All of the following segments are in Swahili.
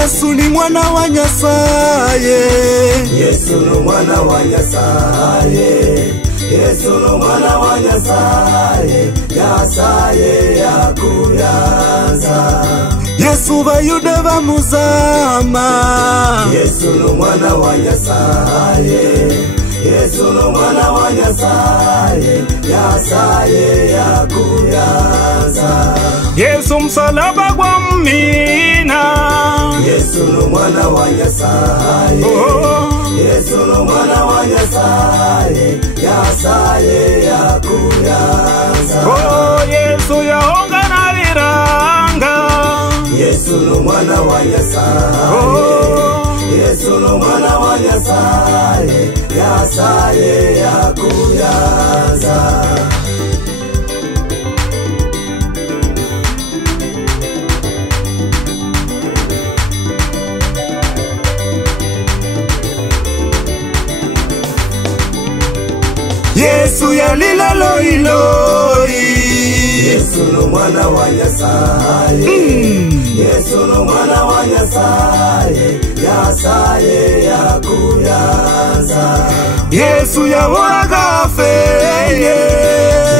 Yesu ni mwana wa Nyasaye. Yesu ni mwana wa Nyasaye. Yesu ni mwana wa Nyasaye. Nyasaye yakuyanza. Yesu bayuda bamuzama. Yesu ni mwana wa Nyasaye. Yesu ni mwana wa Nyasaye. Nyasaye yakuyanza. Yesu msalaba kwa mmina. Yesu ni mwana wa Nyasaye. Yesu ni mwana wa Nyasaye. Nyasaye yakuyanza. Yesu yaonga na viranga. Yesu ni mwana wa Nyasaye. Yesu ni mwana wa Nyasaye. Nyasaye yakuyanza. Yesu yalila loiloi. Yesu ni mwana wa Nyasaye. Yesu ni mwana wa Nyasaye. Nyasaye yakuyanza. Yesu yaworaga feye.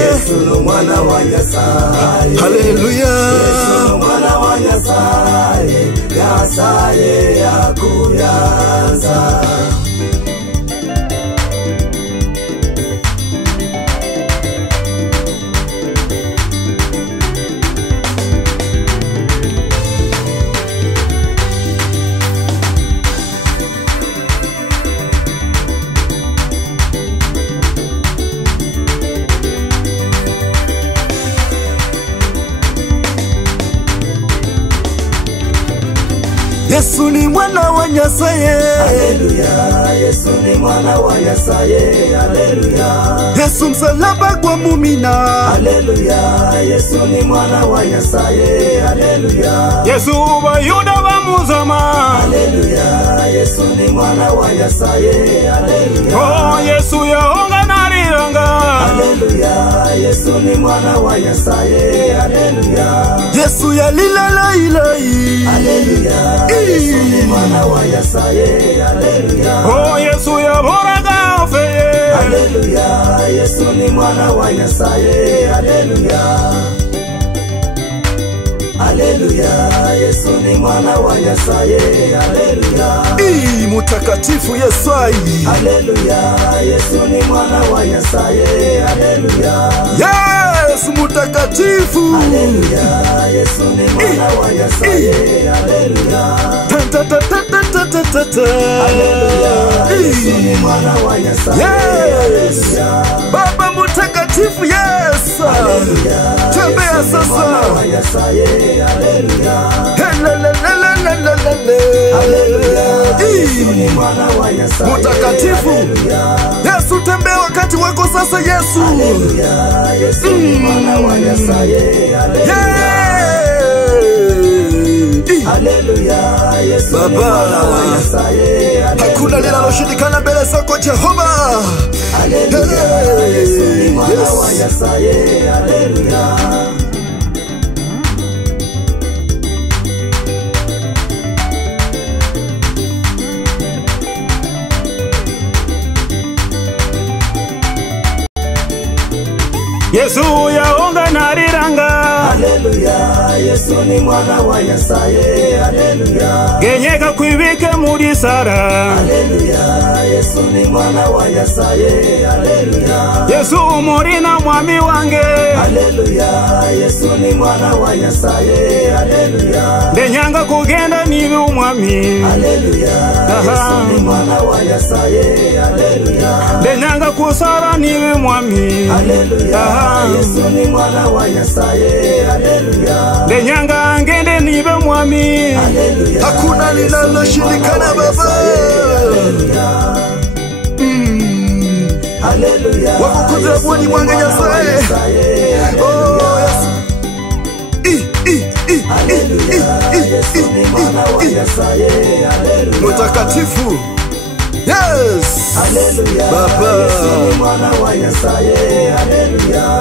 Yesu ni mwana wa Nyasaye. Haleluya. Yesu ni mwana wa Nyasaye. Nyasaye yakuyanza. Yesu ni mwana wa Nyasaye. Haleluya. Yesu ni mwana wa Nyasaye. Haleluya. Yesu msalaba kwa mumina. Haleluya. Yesu ni mwana wa Nyasaye. Haleluya. Yesu bayuda bamuzama. Haleluya. Yesu ni mwana wa Nyasaye. Haleluya. Yesu yaonga na viranga. Haleluya. Yesu ni mwana wa Nyasaye. Haleluya. Yesu yalila loiloi. Haleluya. Yesu ni mwana wa Nyasaye. Haleluya. Yesu yaworaga feye. Haleluya. Yesu ni mwana wa Nyasaye. Haleluya. Haleluya. Yesu ni mwana wa Nyasaye. Haleluya. Mutakatifu Yesu ai. Haleluya. Yesu ni mwana wa Nyasaye. Haleluya. Yesu mutakatifu. Haleluya. Yesu ni mwana wa Nyasaye. Haleluya. Haleluya. Yesu ni mwana wa Nyasaye. Haleluya. Baba mutakatifu Yesu. Haleluya. Tembea sasa. Mwana wa Nyasaye. Haleluya. Haleluya. Yesu ni mwana wa Nyasaye. Mutakatifu. Yesu tembea wakati wako sasa Yesu. Haleluya. Yesu ni mwana wa Nyasaye. Haleluya. Yesu ni mwana wa Nyasaye. Hakuna linaloshindikana mbele zako Jehova. Haleluya. Yesu ni mwana wa Nyasaye. Haleluya. Yesu yaonga na viranga. Haleluya. Yesu ni mwana wa Nyasaye. Haleluya. Genyeka kwibike muri sara. Haleluya. Yesu ni mwana wa Nyasaye. Haleluya. Yesu muri na mwami wange. Haleluya. Yesu ni mwana wa Nyasaye. Haleluya. Ndenyanga kugenda nibe umwami. Haleluya. Yesu ni mwana wa Nyasaye. Haleluya. Ndenyanga kusara nibe umwami. Haleluya. Yesu ni mwana wa Nyasaye. Haleluya. Ndenyanga ngende nibe umwami. Haleluya. Hakuna linaloshindikana Baba. Haleluya. Haleluya. Wakukuza bwani mwange Nyasaye. Haleluya. Yesu ni mwana wa Nyasaye. Haleluya. Mutakatifu. Yes. Haleluya. Baba. Yesu ni mwana wa Nyasaye. Haleluya.